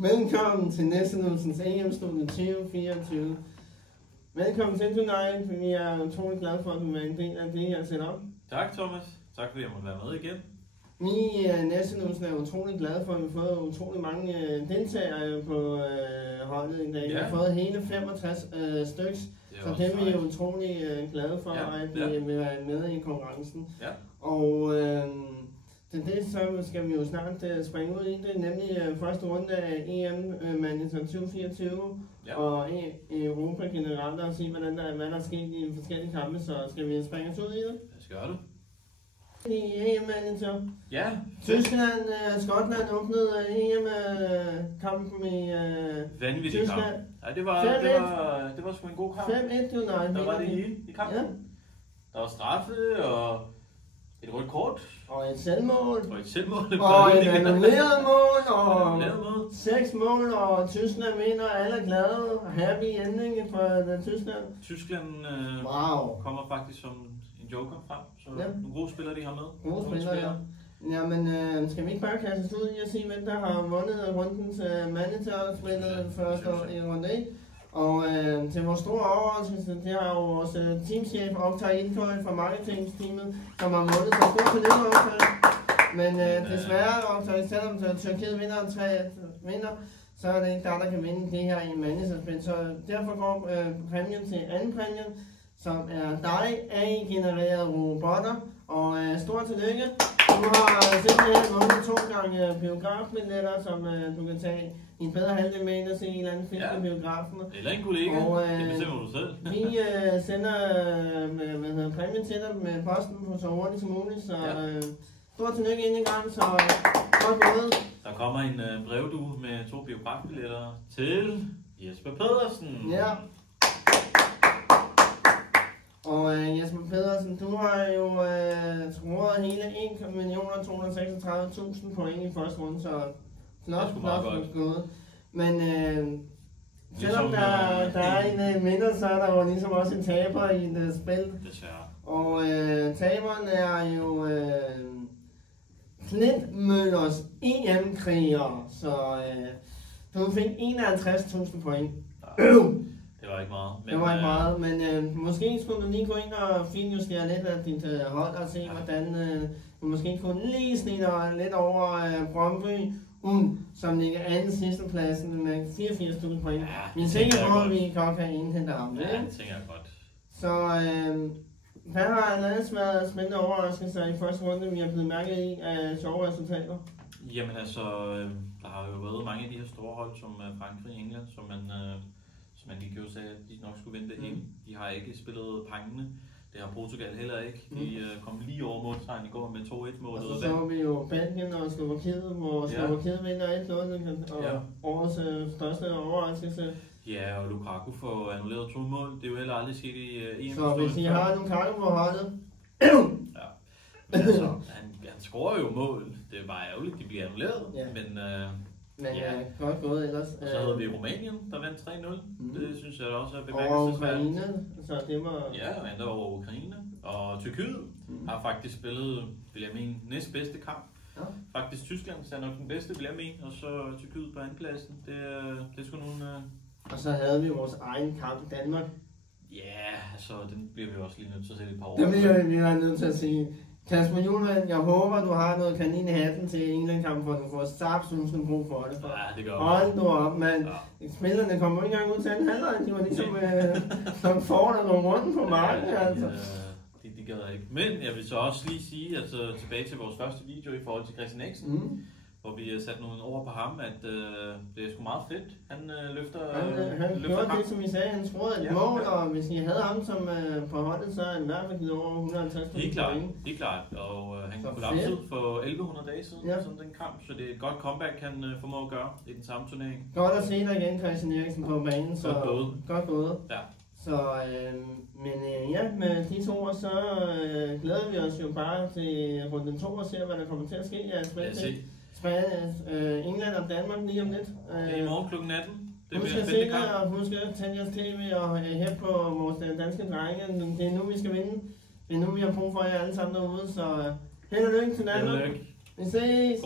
Velkommen til Næstenusens EM-studie 2024. Velkommen til tonight. Vi er utrolig glade for, at du er en del af det her setup. Tak Thomas. Tak fordi jeg måtte være med igen. Vi i Næstenusen er utrolig glade for, at vi har fået utrolig mange deltagere på holdet i dag. Vi har fået hele 65 styks. Så det er vi utrolig glade for, at vi vil være med i konkurrencen. Ja. Og til det så skal vi jo snart springe ud i det, nemlig første runde af EM Manager 2024 og Europa generelt, og se hvad der er sket i forskellige kampe, så skal vi springe os ud i det? Det skal du. I EM Manager. Ja. Tyskland, Skotland åbnede EM-kampen i vanvittig kamp. Ja, det var sgu en god kamp. 5-1 jo, nej. Der var det hele i kampen. Ja. Der var straffe og et rødt kort. Og et selvmål. Og et selvmål. Og et annulleret mål. Og 6 mål, og Tyskland vinder, alle er glade. Happy ending for Tyskland. Tyskland kommer faktisk som en joker frem, så nogle gode spillere de har med. Gode spillere, ja. Jamen, skal vi ikke bare kaste os ud i at se, hvem der har vundet rundens manager-spillet første i runde 1? Og til vores store overraskelse, det har jo vores teamchef Oktay Ilkay fra marketingsteamet, som har vundet så stort til det. Men desværre, Oktay, selvom Tyrkiet vinder, så er det ikke der kan vinde det her i managerspil. Så derfor går præmien til anden præmien, som er dig, AI-genererede robotter. Og stort tillykke. Du har simpelthen vundet 2 gange biografbilletter, som du kan tage i en bedre halvdel med ind og se en eller anden film i biografen. Eller en kollega, det bestemmer du selv. Vi sender præmien til dig med posten på så hurtigt som muligt, så stort tillykke endnu en gang, så godt gået. Der kommer en brevdue med 2 biografbilletter til Jesper Pedersen. Ja. Og Jesper Pedersen, du har jo scoret hele 1.236.000 point i første runde, så flot gået. Men selvom der er en vinder, så er der jo ligesom også en taber i det spil. Desværre. Og taberen er jo Clint Møllers EM-kriger, så du fik 51.000 point. Det var ikke meget. Men, det var ikke meget, men måske skulle du lige gå ind og finjustere lidt af dit hold og se, hvordan du måske kunne lige snige lidt over Brøndby, som ligger anden sidste pladsen med 84.000 point. Vi er sikre på, at vi godt kan indhente ham. Ja, det tænker jeg godt. Så hvad har ellers været spændende overraskelser i første runde, vi har blevet mærket i af sjove resultater? Jamen altså, der har jo været mange af de her store hold, som Frankrig og England, som man gik jo sagde, at de nok skulle vente ind. De har ikke spillet pangene. Det har Portugal heller ikke. De kom lige over målstregen i går med 2-1-mål. Og så vi jo Belgien og Slovakiet, hvor Slovakiet vinder 1-0, og årets største overraskelse. Ja, og Lukaku får annulleret 2 mål. Det er jo heller aldrig sket i EM. Så hvis I har Lukaku på holdet... Ja. Men altså, han scorer jo mål. Det er bare ærgerligt, de bliver annulleret. Men godt gået ellers. Så havde vi Rumænien, der vandt 3-0. Det synes jeg også er bemærkelsesværdigt. Og Ukraine, så det var... Ja, vandt over Ukraine. Og Tyrkiet har faktisk spillet, vil jeg mene, næstbedste kamp. Ja. Faktisk Tyskland er nok den bedste, vil jeg mene, og så Tyrkiet på andenpladsen. Det er sgu nogle... Og så havde vi vores egen kamp i Danmark. Ja, altså den bliver vi også lige nødt til at sætte et par år. Det bliver vi nødt til at sige. Kasper Hjulmand, jeg håber, du har noget kanin i hatten til England-kampen, for du får sapsusen brug for det. Ja, det gør hold nu op, mand. Ja. Spillerne kommer ikke engang ud til anden halvleg. De var ligesom som får der nogle runde på marken, altså. Det gad jeg ikke. Men jeg vil så også lige sige, altså tilbage til vores første video i forhold til Christian Eriksen, hvor vi satte nogle ord på ham, at det er sgu meget fedt. Han løfter Han gjorde det, som I sagde, han scorede et mål, og hvis I havde ham som på holdet, så er han i hvert fald givet over 150 point. Helt klart, og han kom på langtid for 1100 dage siden, sådan den kamp, så det er et godt comeback, han formår at gøre i den samme turnering. Godt at se dig igen, Christian Eriksen, på banen, så godt gået. Ja. Så, med de 2 ord, så glæder vi os jo bare til runde 2 og ser, hvad der kommer til at ske. England og Danmark lige om lidt. Det er i morgen kl. 18. Husk at se det, og husk at tænde jeres tv og hæppe på vores danske drenge. Det er nu, vi skal vinde. Det er nu, vi har brug for jer alle sammen derude, så held og lykke til Danmark. Vi ses!